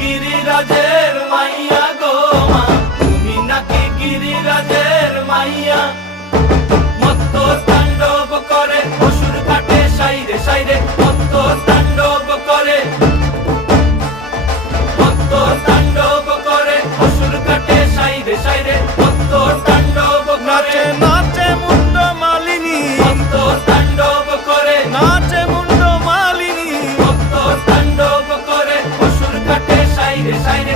গিরিরাজের মাইয়া গো মা, তুমি নাকি গিরিরাজের মাইয়া। মত্ত তাণ্ডব করে অসুর কাটে সাইরে সাইরে, মত্ত তাণ্ডব করে, মত্ত তাণ্ডব করে অসুর কাটে সাইরে সাইরে, মত্ত তাণ্ডব করে। নাচে মুন্ড মালিনী, মত্ত তাণ্ডব করে, নাচে মুন্ড মালিনী, মত্ত তাণ্ডব করে অসুর কাটে সাইরে সাইরে।